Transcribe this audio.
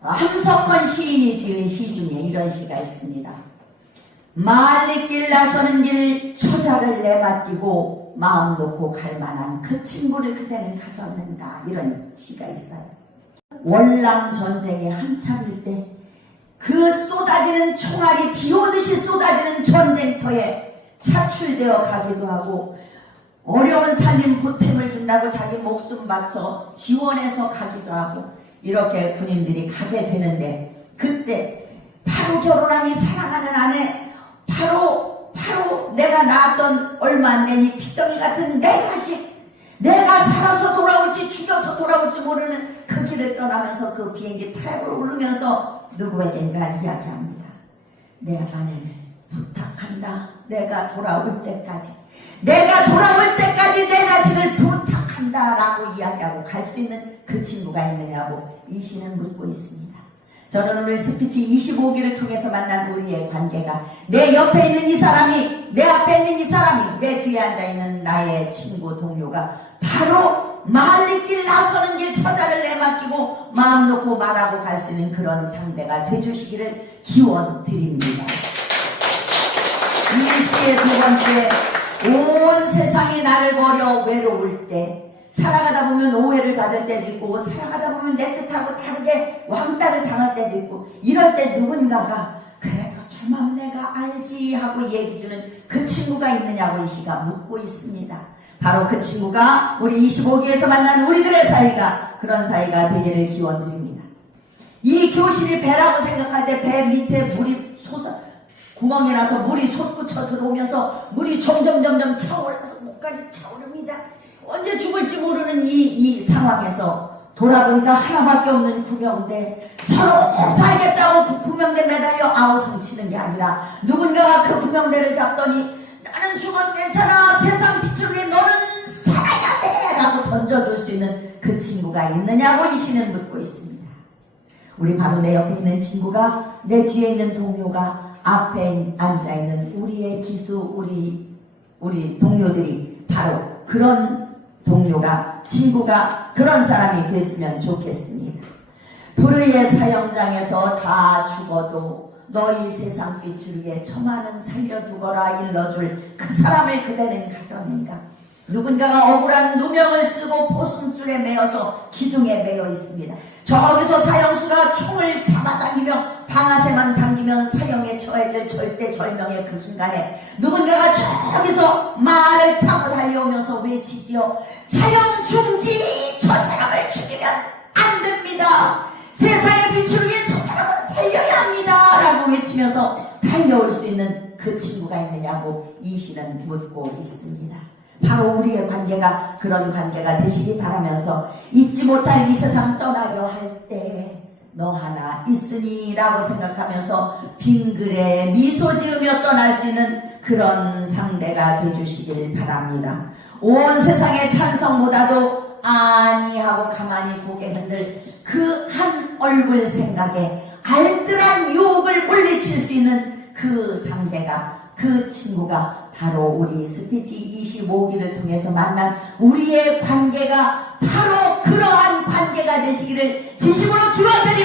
함석헌 시인이 지은 시 중에 이런 시가 있습니다. 말리길 나서는 길 처자를 내맡기고 마음 놓고 갈 만한 그 친구를 그대는 가졌는가 이런 시가 있어요. 월남 전쟁이 한참일 때 그 쏟아지는 총알이 비 오듯이 쏟아지는 전쟁터에 차출되어 가기도 하고 어려운 살림 보탬을 준다고 자기 목숨 바쳐 지원해서 가기도 하고 이렇게 군인들이 가게 되는데 그때 바로 결혼한 이 사랑하는 아내 바로 바로 내가 낳았던 얼마 안 된 이 피덩이 같은 내 자식 내가 살아서 돌아올지 죽여서 돌아올지 모르는 그 길을 떠나면서 그 비행기 타락을 오르면서 누구에겐가 이야기합니다. 내 아내는 부탁한다. 내가 돌아올 때까지 내가 돌아올 때까지 내 자식을 부탁한다 라고 이야기하고 갈 수 있는 그 친구가 있느냐고 이 시는 묻고 있습니다. 저는 오늘 스피치 25기를 통해서 만난 우리의 관계가 내 옆에 있는 이 사람이 내 앞에 있는 이 사람이 내 뒤에 앉아 있는 나의 친구 동료가 바로 말리길 나서는 길 처자를 내맡기고 마음 놓고 말하고 갈 수 있는 그런 상대가 되주시기를 기원 드립니다. 이 시의 두 번째 온 세상이 나를 버려 외로울 때 살아가다 보면 오해를 받을 때도 있고 살아가다 보면 내 뜻하고 다르게 왕따를 당할 때도 있고 이럴 때 누군가가 그래도 저 마음 내가 알지 하고 얘기해주는 그 친구가 있느냐고 이 시가 묻고 있습니다. 바로 그 친구가 우리 25기에서 만난 우리들의 사이가 그런 사이가 되기를 기원드립니다. 이 교실이 배라고 생각할 때 배 밑에 물이 솟아 구멍이 나서 물이 솟구쳐 들어오면서 물이 점점 점점 차올라서 목까지 차오릅니다. 언제 죽을지 모르는 이, 이 상황에서 돌아보니까 하나밖에 없는 구명대 서로 살겠다고 그 구명대 매달려 아우성 치는 게 아니라 누군가가 그 구명대를 잡더니 나는 죽어도 괜찮아 세상 빛을 위해 너는 살아야 돼 라고 던져줄 수 있는 그 친구가 있느냐고 이 시는 묻고 있습니다. 우리 바로 내 옆에 있는 친구가 내 뒤에 있는 동료가 앞에 앉아 있는 우리의 기수 우리 우리 동료들이 바로 그런 동료가 친구가 그런 사람이 됐으면 좋겠습니다. 불의의 사형장에서 다 죽어도 너희 세상 빛을 위해 처마는 살려두거라 일러줄 그 사람을 그대는 가졌는가? 누군가가 억울한 누명을 쓰고 포승줄에 매어서 기둥에 매여 있습니다. 저기서 사형수가 총을 잡아당기며 방아쇠만 당기면 처해질 절대 절명의 그 순간에 누군가가 저기서 말을 타고 달려오면서 외치지요. 사형 중지! 저 사람을 죽이면 안 됩니다. 세상의 위해 저 사람은 살려야 합니다. 라고 외치면서 달려올 수 있는 그 친구가 있느냐고 이 시는 묻고 있습니다. 바로 우리의 관계가 그런 관계가 되시기 바라면서 잊지 못할 이 세상 때 너 하나 있으니 라고 생각하면서 빙글에 미소 지으며 떠날 수 있는 그런 상대가 되주시길 바랍니다. 온 세상의 찬성보다도 아니 하고 가만히 고개 흔들 그 한 얼굴 생각에 알뜰한 유혹을 물리칠 수 있는 그 상대가 그 친구가 바로 우리 스피치 25기를 통해서 만난 우리의 관계가 바로 그러한 관계가 되시기를 진심으로 오늘의